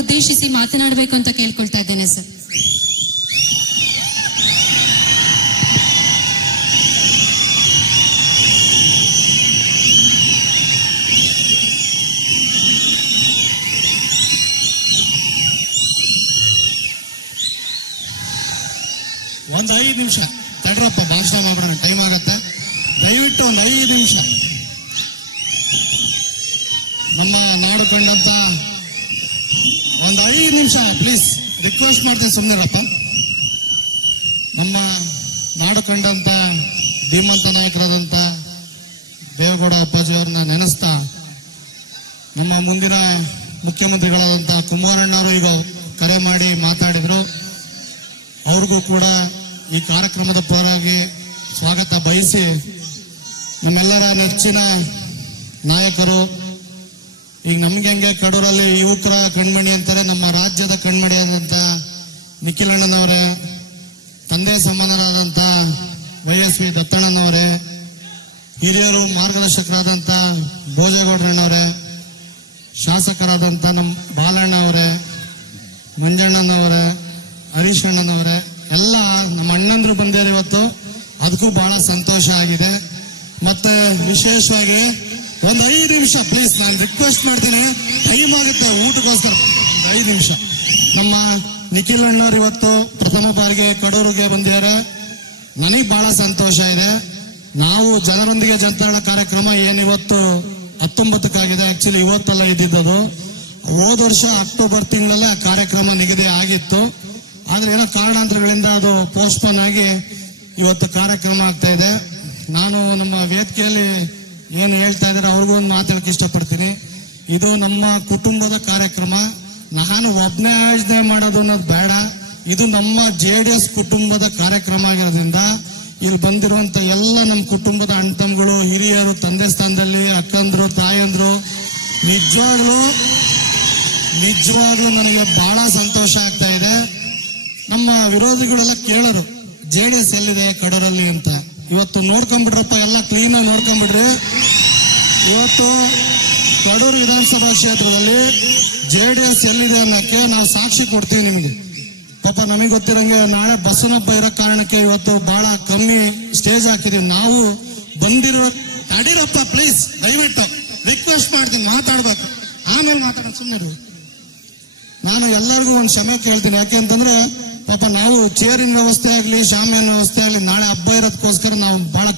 ಉದ್ದೇಶಿಸಿ ಮಾತನಾಡಬೇಕು ಅಂತ ಕೇಳ್ಕೊಳ್ತಾ ಇದ್ದೇನೆ ಸರ್. ಒಂದು 5 ನಿಮಿಷ ತಡ್ರಪ್ಪ, ಭಾಷಣ ಮಾಡೋಣ, ಟೈಮ್ ಆಗತ್ತೆ. ದಯವಿಟ್ಟು ಒಂದು 5 ನಿಮಿಷ ನಮ್ಮ ನಾಡು ಕಂಡಂತ ಒಂದು 5 ನಿಮಿಷ ಪ್ಲೀಸ್ ರಿಕ್ವೆಸ್ಟ್ ಮಾಡ್ತೀನಿ, ಸುಮ್ಮನಿರಪ್ಪ. ನಮ್ಮ ನಾಡು ಕಂಡಂತ ಧೀಮಂತ ನಾಯಕರಾದಂಥ ದೇವೇಗೌಡ ಅಪ್ಪಾಜಿಯವ್ರನ್ನ ನೆನೆಸ್ತಾ, ನಮ್ಮ ಮುಂದಿನ ಮುಖ್ಯಮಂತ್ರಿಗಳಾದಂಥ ಕುಮಾರಣ್ಣವರು ಈಗ ಕರೆ ಮಾಡಿ ಮಾತಾಡಿದ್ರು. ಅವ್ರಿಗೂ ಕೂಡ ಈ ಕಾರ್ಯಕ್ರಮದ ಪರವಾಗಿ ಸ್ವಾಗತ ಬಯಸಿ, ನಮ್ಮೆಲ್ಲರ ನೆಚ್ಚಿನ ನಾಯಕರು, ಈಗ ನಮ್ಗೆ ಹೆಂಗೆ ಕಡೂರಲ್ಲಿ ಯುವಕರ ಕಣ್ಮಣಿ ಅಂತಾರೆ, ನಮ್ಮ ರಾಜ್ಯದ ಕಣ್ಮಣಿ ಆದಂತ ನಿಖಿಲಣ್ಣನವರೇ, ತಂದೆ ಸಮಾನರಾದಂತ YSV ದತ್ತಣ್ಣನವರೇ, ಹಿರಿಯರು ಮಾರ್ಗದರ್ಶಕರಾದಂತ ಭೋಜೇಗೌಡರಣ್ಣವರೇ, ಶಾಸಕರಾದಂತ ನಮ್ಮ ಬಾಲಣ್ಣ ಅವರೇ, ಮಂಜಣ್ಣನವರೇ, ಹರೀಶ್ ಅಣ್ಣನವರೇ, ಎಲ್ಲ ನಮ್ಮ ಅಣ್ಣಂದ್ರು ಬಂದಿದ್ದಾರೆ ಇವತ್ತು. ಅದಕ್ಕೂ ಬಹಳ ಸಂತೋಷ ಆಗಿದೆ. ಮತ್ತೆ ವಿಶೇಷವಾಗಿ ಒಂದು 5 ನಿಮಿಷ ಪ್ಲೀಸ್ ನಾನು ರಿಕ್ವೆಸ್ಟ್ ಮಾಡ್ತೀನಿ, ಟೈಮ್ ಆಗುತ್ತೆ ಊಟಕ್ಕೋಸ್ಕರ. 5 ನಿಮಿಷ. ನಮ್ಮ ನಿಖಿಲ್ ಅಣ್ಣವ್ರು ಇವತ್ತು ಪ್ರಥಮ ಬಾರಿಗೆ ಕಡೂರಿಗೆ ಬಂದಿದ್ದಾರೆ. ನನಗೆ ಬಹಳ ಸಂತೋಷ ಇದೆ. ನಾವು ಜನರೊಂದಿಗೆ ಜನತಾಳ ಕಾರ್ಯಕ್ರಮ ಏನಿವತ್ತು 19ಕ್ಕಾಗಿದೆ, ಆಕ್ಚುಲಿ ಇವತ್ತೆಲ್ಲ ಇದ್ದಿದ್ದದು. ಹೋದ ವರ್ಷ ಅಕ್ಟೋಬರ್ ತಿಂಗಳಲ್ಲೇ ಆ ಕಾರ್ಯಕ್ರಮ ನಿಗದಿ ಆಗಿತ್ತು. ಆದ್ರೆ ಏನೋ ಕಾರಣಾಂತರಗಳಿಂದ ಅದು ಪೋಸ್ಟ್ಪೋನ್ ಆಗಿ ಇವತ್ತು ಕಾರ್ಯಕ್ರಮ ಆಗ್ತಾ ಇದೆ. ನಾನು ನಮ್ಮ ವೇದಿಕೆಯಲ್ಲಿ ಏನು ಹೇಳ್ತಾ ಇದ್ದಾರೆ ಅವ್ರಿಗೂ ಒಂದು ಮಾತಾಡಕ್ಕೆ ಇಷ್ಟಪಡ್ತೀನಿ. ಇದು ನಮ್ಮ ಕುಟುಂಬದ ಕಾರ್ಯಕ್ರಮ. ನಾನು ಒಬ್ಬನೇ ಆಯೋಜನೆ ಮಾಡೋದು ಅನ್ನೋದು ಬೇಡ. ಇದು ನಮ್ಮ JDS ಕುಟುಂಬದ ಕಾರ್ಯಕ್ರಮ ಆಗಿರೋದ್ರಿಂದ ಇಲ್ಲಿ ಬಂದಿರುವಂತ ಎಲ್ಲ ನಮ್ಮ ಕುಟುಂಬದ ಅಣ್ತಮ್ಗಳು, ಹಿರಿಯರು, ತಂದೆ ಸ್ಥಾನದಲ್ಲಿ ಅಕ್ಕಂದ್ರು, ತಾಯಂದ್ರು, ನಿಜವಾಗ್ಲೂ ನನಗೆ ಬಹಳ ಸಂತೋಷ ಆಗ್ತಾ ಇದೆ. ನಮ್ಮ ವಿರೋಧಿಗಳೆಲ್ಲ ಕೇಳರು JDS ಎಲ್ಲಿದೆ ಕಡೂರಲ್ಲಿ ಅಂತ. ಇವತ್ತು ನೋಡ್ಕೊಂಡ್ಬಿಡ್ರಪ್ಪ, ಎಲ್ಲ ಕ್ಲೀನ್ ಆಗಿ ನೋಡ್ಕೊಂಡ್ಬಿಡ್ರಿ. ಇವತ್ತು ಕಡೂರು ವಿಧಾನಸಭಾ ಕ್ಷೇತ್ರದಲ್ಲಿ JDS ಎಲ್ಲಿದೆ ಅನ್ನಕ್ಕೆ ನಾವು ಸಾಕ್ಷಿ ಕೊಡ್ತೀವಿ ನಿಮಗೆ. ಪಾಪ ನಮಗೆ ಗೊತ್ತಿರಂಗೆ ನಾಳೆ ಬಸವನಪ್ಪ ಇರೋ ಕಾರಣಕ್ಕೆ ಇವತ್ತು ಬಹಳ ಕಮ್ಮಿ ಸ್ಟೇಜ್ ಹಾಕಿದೀವಿ. ನಾವು ಬಂದಿರೋ ತಡೀರಪ್ಪ ಪ್ಲೀಸ್, ದಯವಿಟ್ಟು ರಿಕ್ವೆಸ್ಟ್ ಮಾಡ್ತೀನಿ, ಮಾತಾಡ್ಬೇಕು, ಆಮೇಲೆ ಮಾತಾಡೋಣ, ಸುಮ್ಮನೆ. ನಾನು ಎಲ್ಲರಿಗೂ ಒಂದು ಕ್ಷಮೆ ಕೇಳ್ತೀನಿ. ಯಾಕೆಂತಂದ್ರೆ ಪಾಪ ನಾವು ಚೇರಿನ ವ್ಯವಸ್ಥೆ ಆಗ್ಲಿ, ಶಾಮಿಯಾನ ವ್ಯವಸ್ಥೆ ಆಗ್ಲಿ, ನಾಳೆ ಹಬ್ಬ ಇರೋದಕ್ಕೋಸ್ಕರ ನಾವು ಬಹಳ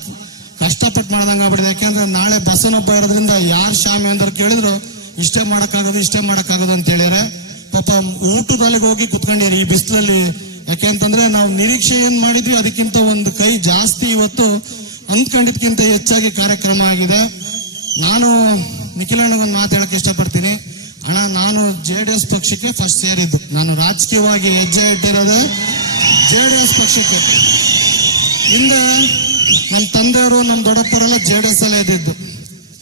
ಕಷ್ಟಪಟ್ಟು ಮಾಡ್ದಂಗ ಆಗ್ಬಿಡಿದೆ. ಯಾಕೆಂದ್ರೆ ನಾಳೆ ಬಸವನಬ್ಬ ಇರೋದ್ರಿಂದ ಯಾರು ಶಾಮಿ ಅಂದ್ರೆ ಕೇಳಿದ್ರು ಇಷ್ಟೇ ಮಾಡಕ್ಕಾಗೋದು ಅಂತ ಹೇಳಿದ್ರೆ ಪಾಪ ಊಟದಲ್ಲಿಗೆ ಹೋಗಿ ಕುತ್ಕೊಂಡಿರಿ ಈ ಬಿಸಿಲಲ್ಲಿ. ಯಾಕೆಂತಂದ್ರೆ ನಾವು ನಿರೀಕ್ಷೆ ಏನ್ ಮಾಡಿದ್ವಿ ಅದಕ್ಕಿಂತ ಒಂದು ಕೈ ಜಾಸ್ತಿ ಇವತ್ತು ಅಂದ್ಕೊಂಡಿದ್ಕಿಂತ ಹೆಚ್ಚಾಗಿ ಕಾರ್ಯಕ್ರಮ ಆಗಿದೆ. ನಾನು ನಿಖಿಲಣ್ಣಗೊಂದು ಮಾತು ಹೇಳಕ್ ಇಷ್ಟಪಡ್ತೀನಿ. ಅಣ್ಣ, ನಾನು JDS ಪಕ್ಷಕ್ಕೆ ಫಸ್ಟ್ ಸೇರಿದ್ದು. ನಾನು ರಾಜಕೀಯವಾಗಿ ಹೆಜ್ಜೆ ಇಟ್ಟಿರೋದು JDS ಪಕ್ಷಕ್ಕೆ. ಹಿಂದೆ ನಮ್ಮ ತಂದೆಯವರು, ನಮ್ಮ ದೊಡ್ಡಪ್ಪರೆಲ್ಲ JDS ಅಲ್ಲೇ ಇದ್ದಿದ್ದು.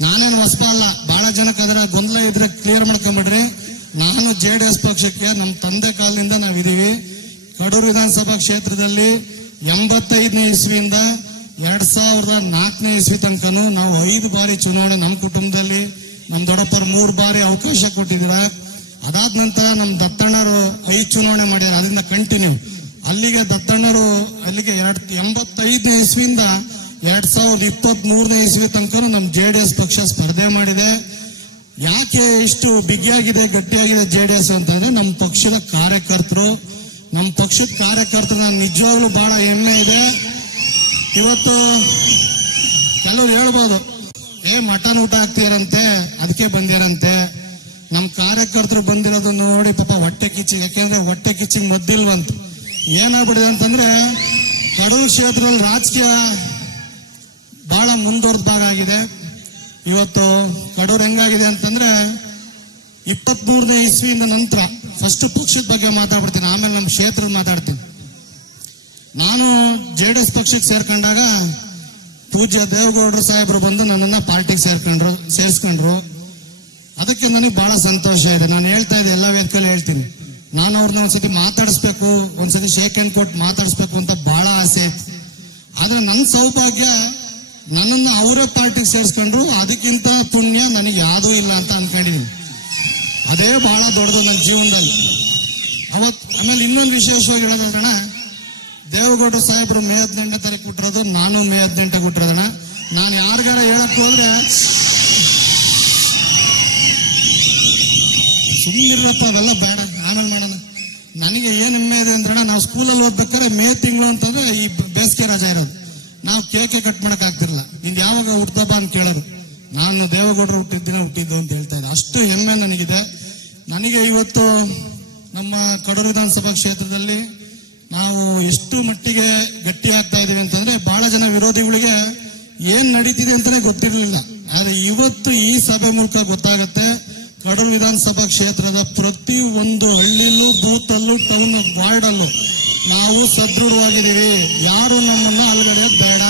ನಾನೇನು ಹೊಸಪ ಅಲ್ಲ. ಬಹಳ ಜನಕ್ಕೆ ಅದರ ಗೊಂದಲ ಇದ್ರೆ ಕ್ಲಿಯರ್ ಮಾಡ್ಕೊಂಡ್ಬಿಡ್ರಿ. ನಾನು JDS ಪಕ್ಷಕ್ಕೆ ನಮ್ಮ ತಂದೆ ಕಾಲದಿಂದ ನಾವಿದೀವಿ. ಕಡೂರು ವಿಧಾನಸಭಾ ಕ್ಷೇತ್ರದಲ್ಲಿ 85ನೇ ಇಸ್ವಿಯಿಂದ 2004ನೇ ಇಸ್ವಿ ತನಕನೂ ನಾವು 5 ಬಾರಿ ಚುನಾವಣೆ ನಮ್ಮ ಕುಟುಂಬದಲ್ಲಿ, ನಮ್ ದೊಡ್ಡಪ್ಪರು 3 ಬಾರಿ ಅವಕಾಶ ಕೊಟ್ಟಿದ್ದೀರ. ಅದಾದ ನಂತರ ನಮ್ ದತ್ತಣ್ಣರು 5 ಚುನಾವಣೆ ಮಾಡಿದಾರೆ, ಅದರಿಂದ ಕಂಟಿನ್ಯೂ. ಅಲ್ಲಿಗೆ ದತ್ತಣ್ಣರು ಅಲ್ಲಿಗೆ 85ನೇ ಇಸ್ವಿಯಿಂದ 2023ನೇ ಇಸ್ವಿ ತನಕನೂ ನಮ್ JDS ಪಕ್ಷ ಸ್ಪರ್ಧೆ ಮಾಡಿದೆ. ಯಾಕೆ ಇಷ್ಟು ಬಿಗಿಯಾಗಿದೆ, ಗಟ್ಟಿಯಾಗಿದೆ JDS ಅಂತಂದ್ರೆ ನಮ್ಮ ಪಕ್ಷದ ಕಾರ್ಯಕರ್ತರು. ನಮ್ಮ ಪಕ್ಷದ ಕಾರ್ಯಕರ್ತರು ನಾನು ನಿಜವಾಗ್ಲೂ ಬಹಳ ಹೆಮ್ಮೆ ಇದೆ. ಇವತ್ತು ಕೆಲವರು ಹೇಳ್ಬೋದು, ಮಟನ್ ಊಟ ಹಾಕ್ತೀರಂತೆ ಅದಕ್ಕೆ ಬಂದಿರಂತೆ. ನಮ್ ಕಾರ್ಯಕರ್ತರು ಬಂದಿರೋದು ನೋಡಿ ಪಾಪ ಹೊಟ್ಟೆ ಕಿಚ್ಚಿಗೆ. ಯಾಕೆಂದ್ರೆ ಹೊಟ್ಟೆ ಕಿಚ್ಚಿಗೆ ಮದ್ದಿಲ್ವಂತ. ಏನಾಗ್ಬಿಡಿದೆ ಅಂತಂದ್ರೆ ಕಡೂರು ಕ್ಷೇತ್ರದಲ್ಲಿ ರಾಜಕೀಯ ಬಹಳ ಮುಂದುವರೆದ ಭಾಗ ಆಗಿದೆ. ಇವತ್ತು ಕಡೂರು ಹೆಂಗಾಗಿದೆ ಅಂತಂದ್ರೆ 23ನೇ ಇಸ್ವಿಯಿಂದ ನಂತರ ಫಸ್ಟ್ ಪಕ್ಷದ ಬಗ್ಗೆ ಮಾತಾಡ್ಬಿಡ್ತೀನಿ, ಆಮೇಲೆ ನಮ್ಮ ಕ್ಷೇತ್ರದ ಮಾತಾಡ್ತೀನಿ. ನಾನು JDS ಪಕ್ಷಕ್ಕೆ ಸೇರ್ಕೊಂಡಾಗ ಪೂಜ್ಯ ದೇವೇಗೌಡರು ಸಾಹೇಬರು ಬಂದು ನನ್ನನ್ನ ಪಾರ್ಟಿಗೆ ಸೇರಿಸ್ಕೊಂಡ್ರು. ಅದಕ್ಕೆ ನನಗೆ ಬಹಳ ಸಂತೋಷ ಇದೆ. ನಾನು ಹೇಳ್ತಾ ಇದ್ದೆ, ಎಲ್ಲ ವೇದಿಕೆಯಲ್ಲಿ ಹೇಳ್ತೀನಿ, ನಾನು ಅವ್ರನ್ನ ಒಂದ್ಸತಿ ಮಾತಾಡಿಸ್ಬೇಕು, ಒಂದ್ಸತಿ ಶೇಕ್ ಹ್ಯಾಂಡ್ ಕೊಟ್ಟು ಮಾತಾಡಿಸ್ಬೇಕು ಅಂತ ಬಹಳ ಆಸೆ ಇತ್ತು. ಆದ್ರೆ ನನ್ನ ಸೌಭಾಗ್ಯ, ನನ್ನನ್ನು ಅವರೇ ಪಾರ್ಟಿಗೆ ಸೇರಿಸ್ಕೊಂಡ್ರು. ಅದಕ್ಕಿಂತ ಪುಣ್ಯ ನನಗೆ ಯಾವುದೂ ಇಲ್ಲ ಅಂತ ಅನ್ಕೊಂಡಿದ್ದೀನಿ. ಅದೇ ಬಹಳ ದೊಡ್ಡದು ನನ್ನ ಜೀವನದಲ್ಲಿ. ಆಮೇಲೆ ಇನ್ನೊಂದು ವಿಶೇಷವಾಗಿ ಹೇಳೋದಣ್ಣ, ದೇವೇಗೌಡರು ಸಾಹೇಬರು ಮೇ 18ನೇ ತಾರೀಕು ಹುಟ್ಟಿರೋದು, ನಾನು ಮೇ 18ಕ್ಕೆ ಹುಟ್ಟಿರೋದಣ್ಣ. ನಾನು ಯಾರಿಗಾರ ಹೇಳಕ್ ಹೋದ್ರೆ ಸುಮ್ಮನಿರಪ್ಪ ಅವೆಲ್ಲ ಬೇಡ ಆಮೇಲೆ ಮಾಡೋಣ. ನನಗೆ ಏನ್ ಹೆಮ್ಮೆ ಇದೆ ಅಂದ್ರೆ, ನಾವು ಸ್ಕೂಲಲ್ಲಿ ಓದ್ಬೇಕಾದ್ರೆ ಮೇ ತಿಂಗಳು ಅಂತಂದ್ರೆ ಈ ಬೇಸಿಗೆ ರಜಾ ಇರೋದು, ನಾವು ಕೇಕೆ ಕಟ್ ಮಾಡಕ್ ಆಗ್ತಿರ್ಲಿಲ್ಲ. ಇನ್ ಯಾವಾಗ ಹುಟ್ಟದಬ್ಬ ಅಂತ ಕೇಳೋರು, ನಾನು ದೇವೇಗೌಡರು ಹುಟ್ಟಿದ್ದು ಅಂತ ಹೇಳ್ತಾ ಇದ್ದೆ. ಅಷ್ಟು ಹೆಮ್ಮೆ ನನಗಿದೆ. ನನಗೆ ಇವತ್ತು ನಮ್ಮ ಕಡೂರು ವಿಧಾನಸಭಾ ಕ್ಷೇತ್ರದಲ್ಲಿ ನಾವು ಎಷ್ಟು ಮಟ್ಟಿಗೆ ಗಟ್ಟಿ ಆಗ್ತಾ ಇದೀವಿ ಅಂತಂದ್ರೆ, ಬಹಳ ಜನ ವಿರೋಧಿಗಳಿಗೆ ಏನ್ ನಡೀತಿದೆ ಅಂತಾನೆ ಗೊತ್ತಿರಲಿಲ್ಲ. ಆದ್ರೆ ಇವತ್ತು ಈ ಸಭೆ ಮೂಲಕ ಗೊತ್ತಾಗತ್ತೆ, ಕಡೂರು ವಿಧಾನಸಭಾ ಕ್ಷೇತ್ರದ ಪ್ರತಿ ಒಂದು ಹಳ್ಳಿಲೂ, ಬೂತಲ್ಲೂ, ಟೌನ್ ವಾರ್ಡ್ ಅಲ್ಲೂ ನಾವು ಸದೃಢವಾಗಿದ್ದೀವಿ. ಯಾರು ನಮ್ಮನ್ನ ಅಲ್ಗಡೆಯೋದು ಬೇಡ.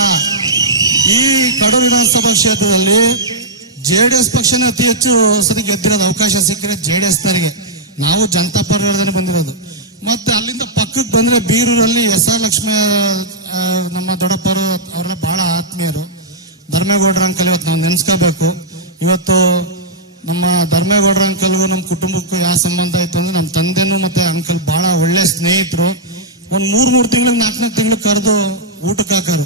ಈ ಕಡೂರು ವಿಧಾನಸಭಾ ಕ್ಷೇತ್ರದಲ್ಲಿ ಜೆಡಿಎಸ್ ಪಕ್ಷನೇ ಅತಿ ಹೆಚ್ಚು ಸತಿ ಗೆದ್ದಿರೋದು. ಅವಕಾಶ ಸಿಕ್ಕಿದ್ರೆ ಜೆಡಿಎಸ್ ನರಿಗೆ, ನಾವು ಜನತಾ ಪರಿವಾರದಲ್ಲಿ ಬಂದಿರೋದು. ಮತ್ತೆ ಅಲ್ಲಿಂದ ಪಕ್ಕಕ್ಕೆ ಬಂದ್ರೆ ಬೀರೂರಲ್ಲಿ SR ಲಕ್ಷ್ಮಿ ನಮ್ಮ ದೊಡ್ಡಪ್ಪರು, ಅವರೆಲ್ಲ ಬಹಳ ಆತ್ಮೀಯರು. ಧರ್ಮೇಗೌಡರ ಅಂಕಲ್ ಇವತ್ತು ನಾವು ನೆನ್ಸ್ಕೋಬೇಕು. ಇವತ್ತು ನಮ್ಮ ಧರ್ಮೇಗೌಡರ ಅಂಕಲ್ಗೂ ನಮ್ಮ ಕುಟುಂಬಕ್ಕೂ ಯಾವ ಸಂಬಂಧ ಇತ್ತು ಅಂದ್ರೆ, ನಮ್ಮ ತಂದೆನೂ ಮತ್ತೆ ಅಂಕಲ್ ಬಹಳ ಒಳ್ಳೆ ಸ್ನೇಹಿತರು. ಒಂದ್ 3 ತಿಂಗಳಿಗೆ 4 ತಿಂಗಳು ಕರೆದು ಊಟಕ್ಕೆ ಹಾಕರು,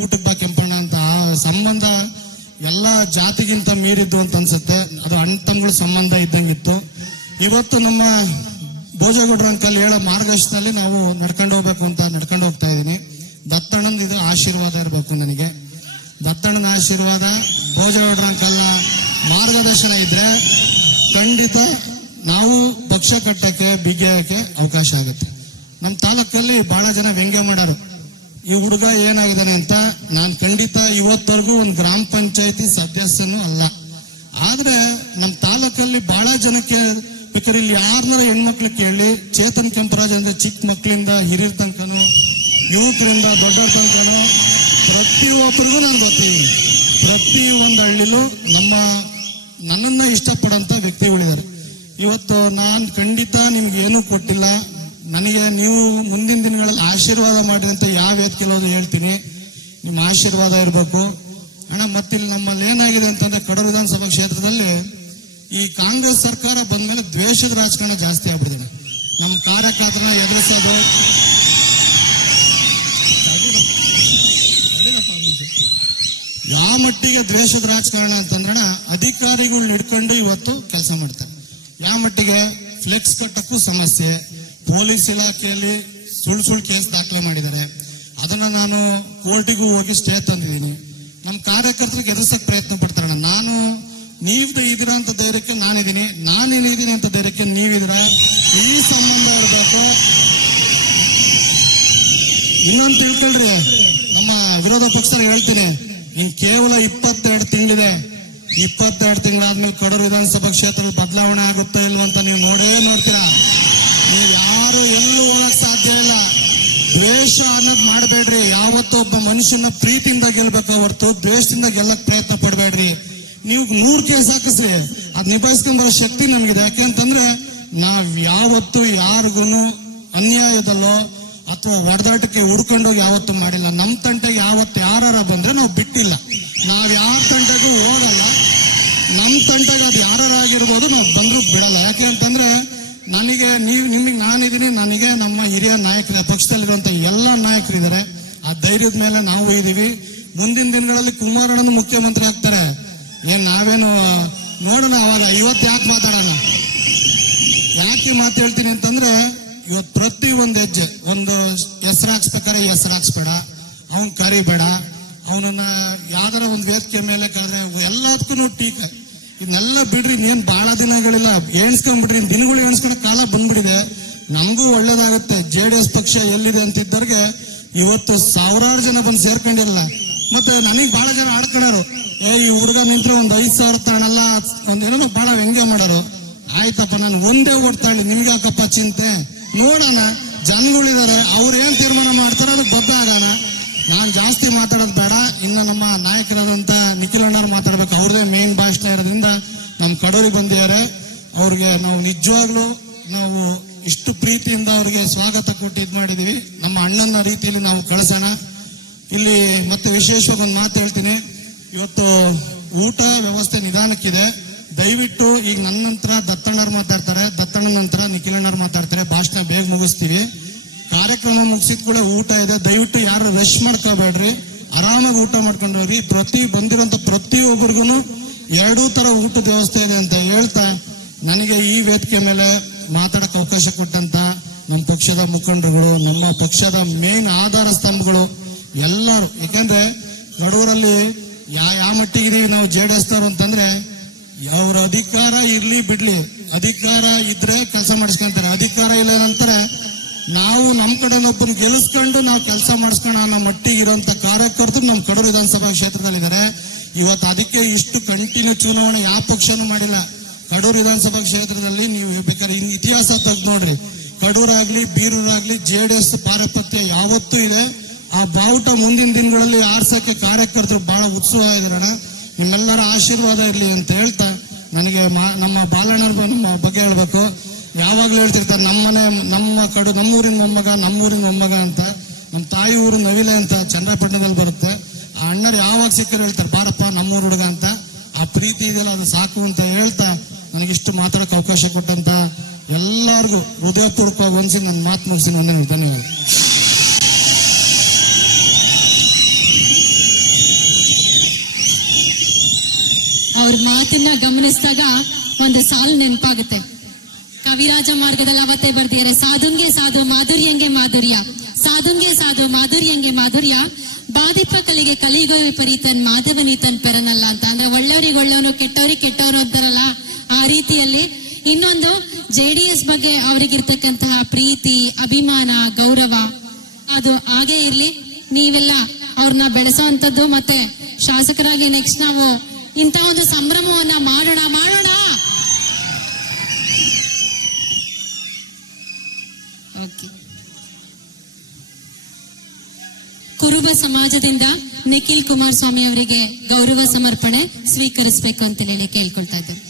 ಊಟಕ್ಕೆ ಬಾ ಕೆಂಪಣ್ಣ ಅಂತ. ಆ ಸಂಬಂಧ ಎಲ್ಲ ಜಾತಿಗಿಂತ ಮೀರಿದ್ದು ಅಂತ ಅನ್ಸುತ್ತೆ. ಅದು ಅಣ್ಣ ತಮ್ಮಗಳ ಸಂಬಂಧ ಇದ್ದಂಗಿತ್ತು. ಇವತ್ತು ನಮ್ಮ ಭೋಜೇಗೌಡರ ಅಂಕಲ್ ಹೇಳೋ ಮಾರ್ಗದರ್ಶನದಲ್ಲಿ ನಾವು ನಡ್ಕೊಂಡು ಹೋಗ್ಬೇಕು ಅಂತ ನಡ್ಕೊಂಡು ಹೋಗ್ತಾ ಇದ್ದೀನಿ. ದತ್ತಣ್ಣನ ಇದು ಆಶೀರ್ವಾದ ಇರಬೇಕು ನನಗೆ. ದತ್ತಣ್ಣನ ಆಶೀರ್ವಾದ, ಭೋಜೇಗೌಡರ ಅಂಕಲ್ನ ಮಾರ್ಗದರ್ಶನ ಇದ್ರೆ ಖಂಡಿತ ನಾವು ಪಕ್ಷ ಕಟ್ಟಕ್ಕೆ ಬಿಗಿಯಕ್ಕೆ ಅವಕಾಶ ಆಗುತ್ತೆ. ನಮ್ಮ ತಾಲೂಕಲ್ಲಿ ಬಹಳ ಜನ ವ್ಯಂಗ್ಯ ಮಾಡೋರು, ಈ ಹುಡುಗ ಏನಾಗಿದ್ದಾನೆ ಅಂತ. ನಾನು ಖಂಡಿತ ಇವತ್ತವರೆಗೂ ಒಂದು ಗ್ರಾಮ ಪಂಚಾಯತಿ ಸದಸ್ಯನೂ ಅಲ್ಲ. ಆದ್ರೆ ನಮ್ಮ ತಾಲೂಕಲ್ಲಿ ಬಹಳ ಜನಕ್ಕೆ ಬೇಕಾದ್ರೆ ಇಲ್ಲಿ ಯಾರನ್ನಾರ ಹೆಣ್ಮಕ್ಳು ಕೇಳಿ, ಚೇತನ್ ಕೆಂಪರಾಜ್ ಅಂದ್ರೆ ಚಿಕ್ಕ ಮಕ್ಕಳಿಂದ ಹಿರಿಯರ ತನಕನು, ಯುವಕರಿಂದ ದೊಡ್ಡವ್ರ ತನಕನು ಪ್ರತಿಯೊಬ್ಬರಿಗೂ ನಾನು ಗೊತ್ತೀನಿ. ಪ್ರತಿ ಒಂದು ಹಳ್ಳಿಲೂ ನನ್ನನ್ನ ಇಷ್ಟಪಡಂತ ವ್ಯಕ್ತಿಗಳಿದ್ದಾರೆ. ಇವತ್ತು ನಾನು ಖಂಡಿತ ನಿಮ್ಗೆ ಏನೂ ಕೊಟ್ಟಿಲ್ಲ. ನನಗೆ ನೀವು ಮುಂದಿನ ದಿನಗಳಲ್ಲಿ ಆಶೀರ್ವಾದ ಮಾಡಿ ಅಂತ ಯಾವ ವೇದಿಕೆಲ್ಲೋದು ಹೇಳ್ತೀನಿ. ನಿಮ್ಮ ಆಶೀರ್ವಾದ ಇರಬೇಕು ಅಣ್ಣ. ಮತ್ತಿಲ್ಲಿ ನಮ್ಮಲ್ಲಿ ಏನಾಗಿದೆ ಅಂತಂದ್ರೆ, ಕಡೂರು ವಿಧಾನಸಭಾ ಕ್ಷೇತ್ರದಲ್ಲಿ ಈ ಕಾಂಗ್ರೆಸ್ ಸರ್ಕಾರ ಬಂದ್ಮೇಲೆ ದ್ವೇಷದ ರಾಜಕಾರಣ ಜಾಸ್ತಿ ಆಗ್ಬಿಟ್ಟಿದೆ. ನಮ್ಮ ಕಾರ್ಯಕರ್ತರನ್ನ ಎದುರಿಸೋದು, ಯಾವ ಮಟ್ಟಿಗೆ ದ್ವೇಷದ ರಾಜಕಾರಣ ಅಂತಂದ್ರಣ, ಅಧಿಕಾರಿಗಳು ಹಿಡ್ಕೊಂಡು ಇವತ್ತು ಕೆಲಸ ಮಾಡ್ತಾರೆ. ಯಾವ ಮಟ್ಟಿಗೆ ಫ್ಲೆಕ್ಸ್ ಕಟ್ಟಕ್ಕೂ ಸಮಸ್ಯೆ, ಪೊಲೀಸ್ ಇಲಾಖೆಯಲ್ಲಿ ಸುಳ್ಳು ಕೇಸ್ ದಾಖಲೆ ಮಾಡಿದ್ದಾರೆ. ಅದನ್ನ ನಾನು ಕೋರ್ಟಿಗೂ ಹೋಗಿ ಸ್ಟೇ ತಂದಿದ್ದೀನಿ. ನಮ್ಮ ಕಾರ್ಯಕರ್ತರಿಗೆ ಎದುರಿಸಕ್ ಪ್ರಯತ್ನ ಪಡ್ತಾರಣ್ಣ. ನೀವು ಇದೀರಾ ಅಂತ ಧೈರ್ಯಕ್ಕೆ ನಾನಿದ್ದೀನಿ, ನಾನೇನಿದ್ದೀನಿ ಅಂತ ಧೈರ್ಯಕ್ಕೆ ನೀವಿದ್ದೀರಾ. ಈ ಸಂಬಂಧ ಇರಬೇಕು. ಇನ್ನೊಂದು ತಿಳ್ಕೊಳ್ರಿ, ನಮ್ಮ ವಿರೋಧ ಪಕ್ಷ ಹೇಳ್ತೀನಿ, ಇನ್ ಕೇವಲ 22 ತಿಂಗಳಿದೆ. 22 ತಿಂಗಳಾದ್ಮೇಲೆ ಕಡೂರು ವಿಧಾನಸಭಾ ಕ್ಷೇತ್ರದಲ್ಲಿ ಬದಲಾವಣೆ ಆಗುತ್ತಾ ಇಲ್ವ ಅಂತ ನೀವು ನೋಡ್ತೀರಾ. ನೀವು ಯಾರು ಎಲ್ಲೂ ಹೋಗಕ್ ಸಾಧ್ಯ ಇಲ್ಲ. ದ್ವೇಷ ಅನ್ನೋದು ಮಾಡಬೇಡ್ರಿ. ಯಾವತ್ತೂ ಒಬ್ಬ ಮನುಷ್ಯನ ಪ್ರೀತಿಯಿಂದ ಗೆಲ್ಬೇಕು ಹೊರತು ದ್ವೇಷದಿಂದ ಗೆಲ್ಲಕ್ ಪ್ರಯತ್ನ ಪಡಬೇಡ್ರಿ. ನೀವು 100 ಕೇಸ್ ಹಾಕಿಸ್ರಿ, ಅದ್ ನಿಭಾಯಿಸ್ಕೊಂಡ್ ಬರೋ ಶಕ್ತಿ ನಮ್ಗಿದೆ. ಯಾಕೆಂತಂದ್ರೆ ನಾವ್ ಯಾವತ್ತು ಯಾರಿಗೂ ಅನ್ಯಾಯದಲ್ಲೋ ಅಥವಾ ಹೊಡೆದಾಟಕ್ಕೆ ಹುಡ್ಕೊಂಡೋಗಿ ಯಾವತ್ತೂ ಮಾಡಿಲ್ಲ. ನಮ್ ತಂಟೆಗೆ ಯಾವತ್ತು ಯಾರ ಬಂದ್ರೆ ನಾವು ಬಿಟ್ಟಿಲ್ಲ. ನಾವ್ ಯಾರ ತಂಟೆಗೂ ಹೋಗಲ್ಲ. ನಮ್ ತಂಟೆಗೆ ಅದು ಯಾರಾಗಿರ್ಬೋದು, ನಾವು ಬಂದ್ರು ಬಿಡಲ್ಲ. ಯಾಕೆ ಅಂತಂದ್ರೆ ನಿಮಗೆ ನಾನಿದ್ದೀನಿ, ನನಗೆ ನಮ್ಮ ಹಿರಿಯ ನಾಯಕರ ಪಕ್ಷದಲ್ಲಿರುವಂತ ಎಲ್ಲಾ ನಾಯಕರಿದ್ದಾರೆ. ಆ ಧೈರ್ಯದ ಮೇಲೆ ನಾವು ಇದೀವಿ. ಮುಂದಿನ ದಿನಗಳಲ್ಲಿ ಕುಮಾರಣ್ಣನ ಮುಖ್ಯಮಂತ್ರಿ ಆಗ್ತಾರೆ. ನಾವೇನು ನೋಡೋಣ ಅವಾಗ. ಇವತ್ತು ಯಾಕೆ ಮಾತಾಡೋಣ, ಯಾಕೆ ಮಾತಾಡ್ತೀನಿ ಅಂತಂದ್ರೆ, ಇವತ್ತು ಪ್ರತಿ ಒಂದು ಹೆಜ್ಜೆ, ಒಂದು ಹೆಸರು ಹಾಕ್ಸ್ಬೇಕಾರೆ ಹೆಸರು ಹಾಕ್ಸ್ಬೇಡ, ಅವನ್ ಕರಿಬೇಡ, ಅವನನ್ನ ಯಾವ್ದಾರ ಒಂದು ವೇದಿಕೆ ಮೇಲೆ ಕರೆದ್ರೆ ಎಲ್ಲದಕ್ಕೂ ಟೀಕೆ. ಇದನ್ನೆಲ್ಲ ಬಿಡ್ರಿ, ಇನ್ನೇನ್ ಬಹಳ ದಿನಗಳಿಲ್ಲ, ಎಣ್ಸ್ಕೊಂಡ್ಬಿಡ್ರಿ. ದಿನಗಳು ಎಣ್ಸ್ಕೊಂಡ ಕಾಲ ಬಂದ್ಬಿಡಿದೆ. ನಮಗೂ ಒಳ್ಳೇದಾಗುತ್ತೆ. JDS ಪಕ್ಷ ಎಲ್ಲಿದೆ ಅಂತಿದ್ದವ್ರಿಗೆ ಇವತ್ತು ಸಾವಿರಾರು ಜನ ಬಂದು ಸೇರ್ಕೊಂಡಿರಲ್ಲ. ಮತ್ತೆ ನನಗ್ ಬಹಳ ಜನ ಆಡ್ಕೊಳ್ಳೋರು, ಈ ಹುಡುಗ ನಿಂತ್ರೆ ಒಂದ್ 5,000 ತಾಣಲ್ಲ, ಒಂದೇನೋ ಬಹಳ ವ್ಯಂಗ್ಯ ಮಾಡೋರು. ಆಯ್ತಪ್ಪ, ನಾನು ಒಂದೇ ಓಡ್ತಾಳಿ, ನಿಮ್ಗೆ ಯಾಕಪ್ಪ ಚಿಂತೆ, ನೋಡೋಣ. ಜನಗಳಿದ್ದಾರೆ, ಅವ್ರು ಏನ್ ತೀರ್ಮಾನ ಮಾಡ್ತಾರೋ ಅದಕ್ಕೆ ಬದ್ಧ ಆಗೋಣ. ನಾನ್ ಜಾಸ್ತಿ ಮಾತಾಡೋದು ಬೇಡ. ಇನ್ನು ನಮ್ಮ ನಾಯಕರಾದಂತ ನಿಖಿಲ್ ಅಣ್ಣವ್ರು ಮಾತಾಡ್ಬೇಕು. ಅವ್ರದೇ ಮೇನ್ ಭಾಷಣ ಇರೋದ್ರಿಂದ ನಮ್ ಕಡೂರಿಗೆ ಬಂದಿದ್ದಾರೆ. ಅವ್ರಿಗೆ ನಾವು ನಿಜವಾಗ್ಲೂ ನಾವು ಇಷ್ಟು ಪ್ರೀತಿಯಿಂದ ಅವ್ರಿಗೆ ಸ್ವಾಗತ ಕೊಟ್ಟು ಇದ್ ಮಾಡಿದೀವಿ. ನಮ್ಮ ಅಣ್ಣನ ರೀತಿಯಲ್ಲಿ ನಾವು ಕಳಿಸೋಣ. ಇಲ್ಲಿ ಮತ್ತೆ ವಿಶೇಷವಾಗಿ ಒಂದು ಮಾತು ಹೇಳ್ತೀನಿ. ಇವತ್ತು ಊಟ ವ್ಯವಸ್ಥೆ ನಿಧಾನಕ್ಕಿದೆ. ದಯವಿಟ್ಟು ಈಗ ನನ್ನ ನಂತರ ದತ್ತಣ್ಣವ್ರು ಮಾತಾಡ್ತಾರೆ, ದತ್ತಣ್ಣನ ನಂತರ ನಿಖಿಲಣ್ಣವ್ರು ಮಾತಾಡ್ತಾರೆ. ಭಾಷಣ ಬೇಗ ಮುಗಿಸ್ತೀವಿ. ಕಾರ್ಯಕ್ರಮ ಮುಗಿಸಿದ ಕೂಡ ಊಟ ಇದೆ. ದಯವಿಟ್ಟು ಯಾರು ರಶ್ ಮಾಡ್ಕೋಬೇಡ್ರಿ, ಆರಾಮಾಗಿ ಊಟ ಮಾಡ್ಕೊಂಡು ಹೋಗ್ರಿ. ಬಂದಿರೋಂಥ ಪ್ರತಿಯೊಬ್ಬರಿಗೂ 2 ತರ ಊಟದ ವ್ಯವಸ್ಥೆ ಇದೆ ಅಂತ ಹೇಳ್ತಾ, ನನಗೆ ಈ ವೇದಿಕೆ ಮೇಲೆ ಮಾತಾಡಕ್ಕೆ ಅವಕಾಶ ಕೊಟ್ಟಂತ ನಮ್ಮ ಪಕ್ಷದ ಮುಖಂಡರುಗಳು, ನಮ್ಮ ಪಕ್ಷದ ಮೇನ್ ಆಧಾರ ಸ್ತಂಭಗಳು ಎಲ್ಲರೂ, ಯಾಕಂದ್ರೆ ಕಡೂರಲ್ಲಿ ಯಾವ ಮಟ್ಟಿಗೆ ನಾವು JDS ಅಂತಂದ್ರೆ ಅವ್ರ ಅಧಿಕಾರ ಇರ್ಲಿ ಬಿಡ್ಲಿ, ಅಧಿಕಾರ ಇದ್ರೆ ಕೆಲಸ ಮಾಡಿಸ್ಕೊಂತಾರೆ, ಅಧಿಕಾರ ಇಲ್ಲ ಏನಂತಾರೆ ನಾವು ನಮ್ಮ ಕಡೆನೊಬ್ಬನ ಗೆಲ್ಲಿಸ್ಕೊಂಡು ನಾವು ಕೆಲಸ ಮಾಡಿಸ್ಕೊಂಡು ಅನ್ನೋ ಮಟ್ಟಿಗೆ ಇರುವಂತ ಕಾರ್ಯಕರ್ತರು ನಮ್ಮ ಕಡೂರು ವಿಧಾನಸಭಾ ಕ್ಷೇತ್ರದಲ್ಲಿದ್ದಾರೆ. ಇವತ್ತು ಅದಕ್ಕೆ ಇಷ್ಟು ಕಂಟಿನ್ಯೂ ಚುನಾವಣೆ ಯಾವ ಪಕ್ಷನೂ ಮಾಡಿಲ್ಲ. ಕಡೂರು ವಿಧಾನಸಭಾ ಕ್ಷೇತ್ರದಲ್ಲಿ ನೀವು ಬೇಕಾದ್ರೆ ಇತಿಹಾಸ ತೆಗೆದು ನೋಡ್ರಿ, ಕಡೂರಾಗ್ಲಿ ಬೀರೂರಾಗ್ಲಿ JDS ಪಾರಪತ್ಯ ಯಾವತ್ತೂ ಇದೆ. ಆ ಬಾವುಟ ಮುಂದಿನ ದಿನಗಳಲ್ಲಿ ಆರ್ಸಕ್ಕೆ ಕಾರ್ಯಕರ್ತರು ಬಹಳ ಉತ್ಸುಕ ಇದಾರಣ. ನಿಮ್ಮೆಲ್ಲರ ಆಶೀರ್ವಾದ ಇರ್ಲಿ ಅಂತ ಹೇಳ್ತಾ, ನನಗೆ ನಮ್ಮ ಬಾಲಣ್ಣರ ನಮ್ಮ ಬಗ್ಗೆ ಹೇಳ್ಬೇಕು. ಯಾವಾಗ್ಲೂ ಹೇಳ್ತಿರ್ತಾರೆ ನಮ್ಮೂರಿನ ಮೊಮ್ಮಗ ಅಂತ. ನಮ್ಮ ತಾಯಿ ಊರು ನವಿಲೆ ಅಂತ ಚಂದ್ರಪಟ್ಟಣದಲ್ಲಿ ಬರುತ್ತೆ. ಆ ಅಣ್ಣರು ಯಾವಾಗ ಸಿಕ್ಕರು ಹೇಳ್ತಾರೆ ಬಾರಪ್ಪ ನಮ್ಮೂರು ಹುಡುಗ ಅಂತ. ಆ ಪ್ರೀತಿ ಇದೆಯಲ್ಲ ಅದು ಸಾಕು ಅಂತ ಹೇಳ್ತಾ, ನನಗಿಷ್ಟು ಮಾತಾಡಕ್ಕೆ ಅವಕಾಶ ಕೊಟ್ಟಂತ ಎಲ್ಲರಿಗೂ ಹೃದಯಪೂರ್ವಕವಾಗಿ ಒಂದ್ಸಿ ನನ್ನ ಮಾತು ಮುಗಿಸಿ ವಂದನೆಗಳು. ಧನ್ಯವಾದ. ಅವ್ರ ಮಾತನ್ನ ಗಮನಿಸಿದಾಗ ಒಂದು ಸಾಲು ನೆನಪಾಗುತ್ತೆ. ಕವಿರಾಜ ಮಾರ್ಗದಲ್ಲಿ ಅವತ್ತೇ ಬರ್ದಿದ್ದಾರೆ, ಸಾಧುಂಗೆ ಸಾಧು ಮಾಧುರ್ಯಂಗೆ ಮಾಧುರ್ಯ, ಸಾಧುಂಗೆ ಸಾಧು ಮಾಧುರ್ಯಂಗೆ ಮಾಧುರ್ಯ, ಬಾಧಿಪ ಕಲಿಗೆ ಕಲಿಗೋ ವಿಪರೀತನ್ ಮಾಧವನೀತನ್ ಪೆರನಲ್ಲ ಅಂತ. ಅಂದ್ರೆ ಒಳ್ಳೆಯವ್ರಿಗೆ ಒಳ್ಳೆಯವನು, ಕೆಟ್ಟವ್ರಿಗೆ ಕೆಟ್ಟವನು ಅಂತಾರಲ್ಲ, ಆ ರೀತಿಯಲ್ಲಿ ಇನ್ನೊಂದು JDS ಬಗ್ಗೆ ಅವರಿಗಿರ್ತಕ್ಕಂತಹ ಪ್ರೀತಿ, ಅಭಿಮಾನ, ಗೌರವ ಅದು ಹಾಗೆ ಇರ್ಲಿ. ನೀವೆಲ್ಲ ಅವ್ರನ್ನ ಬೆಳೆಸೋಂಥದ್ದು, ಮತ್ತೆ ಶಾಸಕರಾಗಿ ನೆಕ್ಸ್ಟ್ ನಾವು ಇಂಥ ಒಂದು ಸಂಭ್ರಮವನ್ನ ಮಾಡೋಣ. ಓಕೆ. ಕುರುಬ ಸಮಾಜದಿಂದ ನಿಖಿಲ್ ಕುಮಾರಸ್ವಾಮಿ ಅವರಿಗೆ ಗೌರವ ಸಮರ್ಪಣೆ ಸ್ವೀಕರಿಸಬೇಕು ಅಂತ ಹೇಳಿ ಕೇಳ್ಕೊಳ್ತಾ ಇದ್ದೇವೆ.